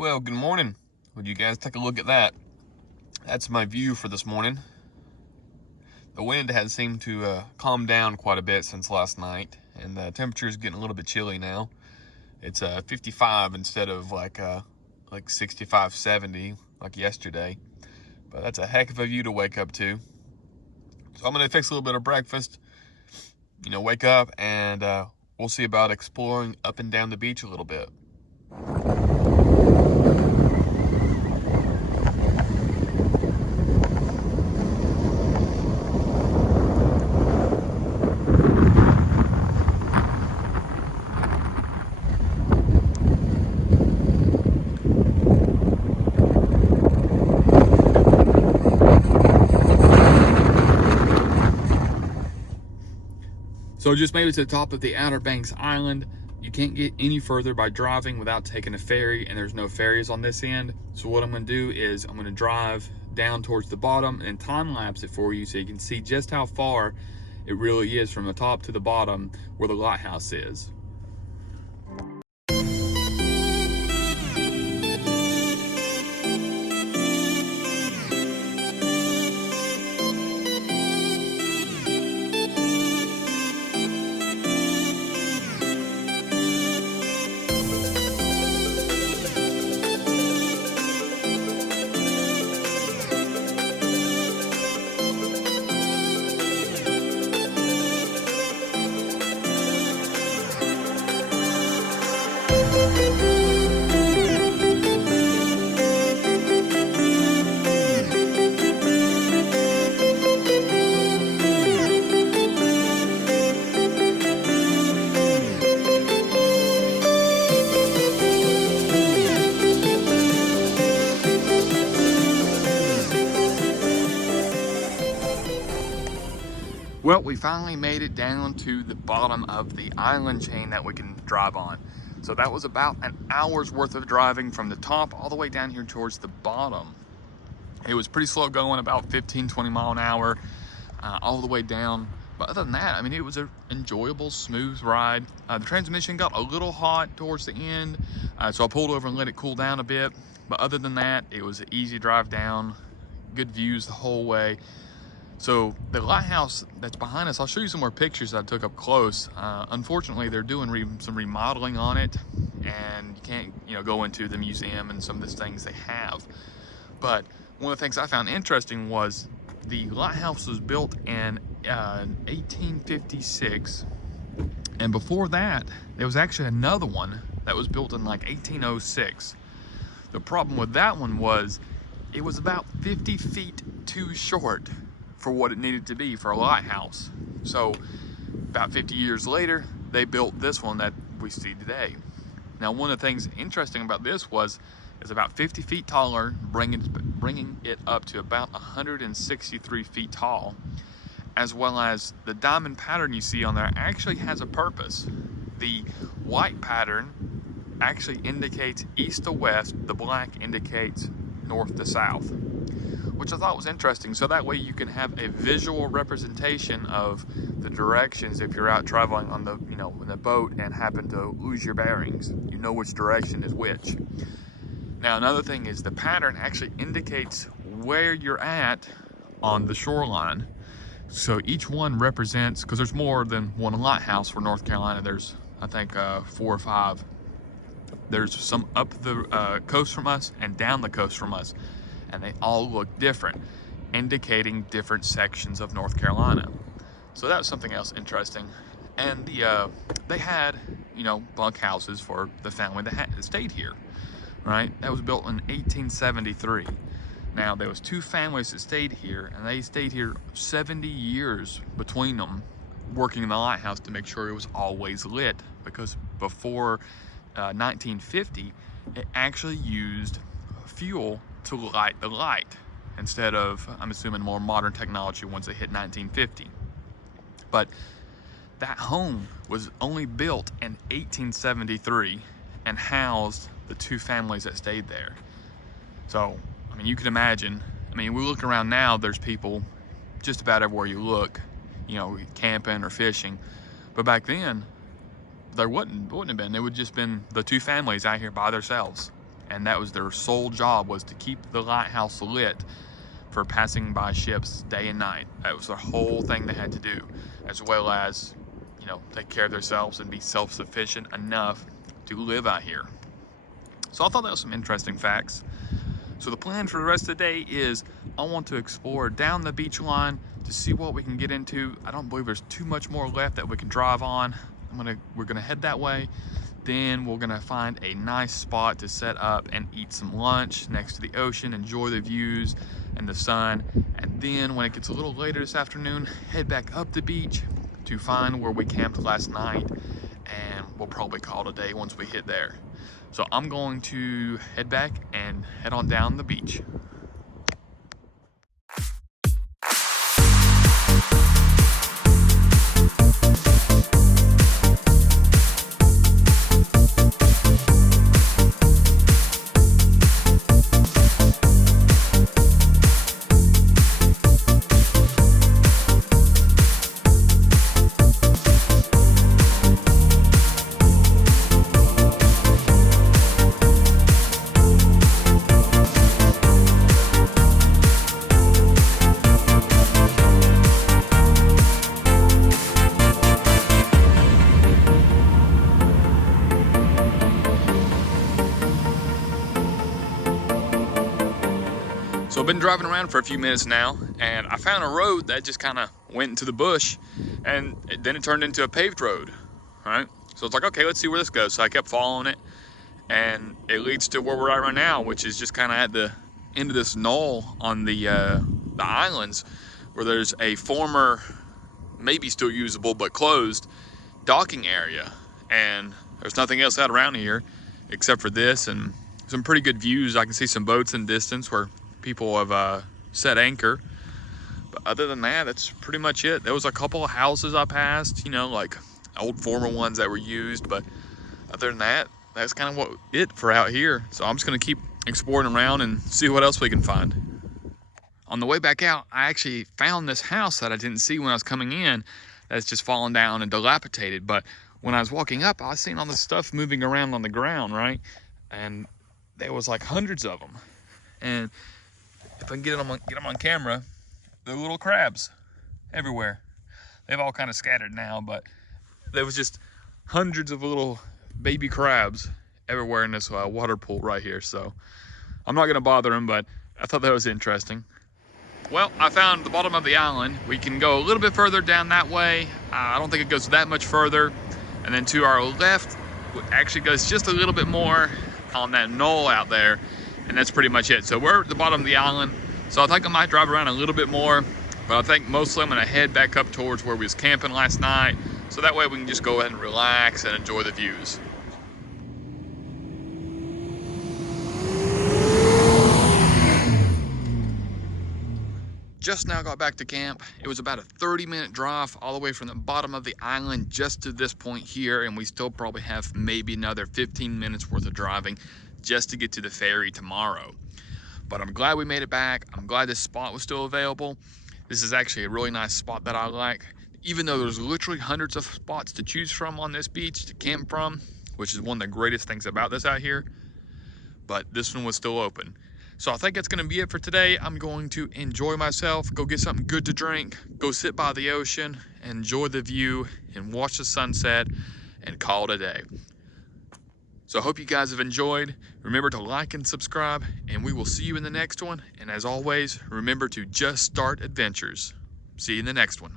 Well, good morning. Would you guys take a look at that? That's my view for this morning. The wind has seemed to calm down quite a bit since last night, and the temperature is getting a little bit chilly now. It's 55 instead of like 65, 70 like yesterday. But that's a heck of a view to wake up to. So I'm going to fix a little bit of breakfast, wake up, and we'll see about exploring up and down the beach a little bit. So just made it to the top of the Outer Banks Island. You can't get any further by driving without taking a ferry, and there's no ferries on this end. So what I'm gonna do is I'm gonna drive down towards the bottom and time lapse it for you so you can see just how far it really is from the top to the bottom where the lighthouse is. Well, we finally made it down to the bottom of the island chain that we can drive on. So that was about an hour's worth of driving from the top all the way down here towards the bottom. It was pretty slow going, about 15, 20 mile an hour, all the way down. But other than that, I mean, it was an enjoyable, smooth ride. The transmission got a little hot towards the end, so I pulled over and let it cool down a bit. But other than that, it was an easy drive down, good views the whole way. So the lighthouse that's behind us, I'll show you some more pictures that I took up close. Unfortunately, they're doing some remodeling on it, and you can't go into the museum and some of the things they have. But one of the things I found interesting was the lighthouse was built in 1856, and before that, there was actually another one that was built in like 1806. The problem with that one was it was about 50 feet too short for what it needed to be for a lighthouse. So about 50 years later, they built this one that we see today. Now, one of the things interesting about this was it's about 50 feet taller, bringing it up to about 163 feet tall, as well as the diamond pattern you see on there actually has a purpose. The white pattern actually indicates east to west, the black indicates north to south, which I thought was interesting. So that way you can have a visual representation of the directions if you're out traveling on the, in the boat and happen to lose your bearings. You know which direction is which. Now, another thing is the pattern actually indicates where you're at on the shoreline. So each one represents, because there's more than one lighthouse for North Carolina. There's, I think, 4 or 5. There's some up the coast from us and down the coast from us, and they all look different, indicating different sections of North Carolina. So that was something else interesting. And they had, bunk houses for the family that stayed here, right? That was built in 1873. Now, there was 2 families that stayed here, and they stayed here 70 years between them, working in the lighthouse to make sure it was always lit, because before 1950, it actually used fuel to light the light instead of, I'm assuming, more modern technology once it hit 1950. But that home was only built in 1873 and housed the 2 families that stayed there. So, I mean, you can imagine, we look around now, there's people just about everywhere you look, camping or fishing. But back then, there wouldn't have been. It would just been the 2 families out here by themselves. and that was their sole job, was to keep the lighthouse lit for passing by ships day and night. That was the whole thing they had to do, as well as, you know, take care of themselves and be self-sufficient enough to live out here. So I thought that was some interesting facts. So the plan for the rest of the day is I want to explore down the beach line to see what we can get into. I don't believe there's too much more left that we can drive on. We're gonna head that way. Then we're gonna find a nice spot to set up and eat some lunch next to the ocean, enjoy the views and the sun. And then when it gets a little later this afternoon, head back up the beach to find where we camped last night, and we'll probably call it a day once we hit there. So I'm going to head back and head on down the beach. So I've been driving around for a few minutes now, and I found a road that just kind of went into the bush, and then it turned into a paved road, right? So it's like, okay, let's see where this goes. So I kept following it, and it leads to where we're at right now, which is just kind of at the end of this knoll on the islands, where there's a former, maybe still usable but closed, docking area. And there's nothing else out around here except for this, and some pretty good views. I can see some boats in the distance where people have set anchor. But other than that, that's pretty much it. There was a couple of houses I passed, you know, like old former ones that were used, but other than that, that's kind of it for out here. So I'm just gonna keep exploring around and see what else we can find. On the way back out, I actually found this house that I didn't see when I was coming in, that's just fallen down and dilapidated. But when I was walking up, I was seeing all this stuff moving around on the ground, right? And there was like hundreds of them. And if I can get them on camera, they're little crabs everywhere. They've all kind of scattered now, but there was just hundreds of little baby crabs everywhere in this water pool right here. So I'm not gonna bother them, but I thought that was interesting. Well, I found the bottom of the island. We can go a little bit further down that way. I don't think it goes that much further. And then to our left, it actually goes just a little bit more on that knoll out there. And that's pretty much it. So we're at the bottom of the island. So I think I might drive around a little bit more, but I think mostly I'm gonna head back up towards where we was camping last night. So that way we can just go ahead and relax and enjoy the views. Just now got back to camp. It was about a 30-minute drive all the way from the bottom of the island just to this point here, and we still probably have maybe another 15 minutes worth of driving just to get to the ferry tomorrow. But I'm glad we made it back. I'm glad this spot was still available. This is actually a really nice spot that I like. Even though there's literally hundreds of spots to choose from on this beach to camp from, which is one of the greatest things about this out here, but this one was still open. So I think that's gonna be it for today. I'm going to enjoy myself, go get something good to drink, go sit by the ocean, enjoy the view, and watch the sunset, and call it a day. So I hope you guys have enjoyed. Remember to like and subscribe, and we will see you in the next one. And as always, remember to just start adventures. See you in the next one.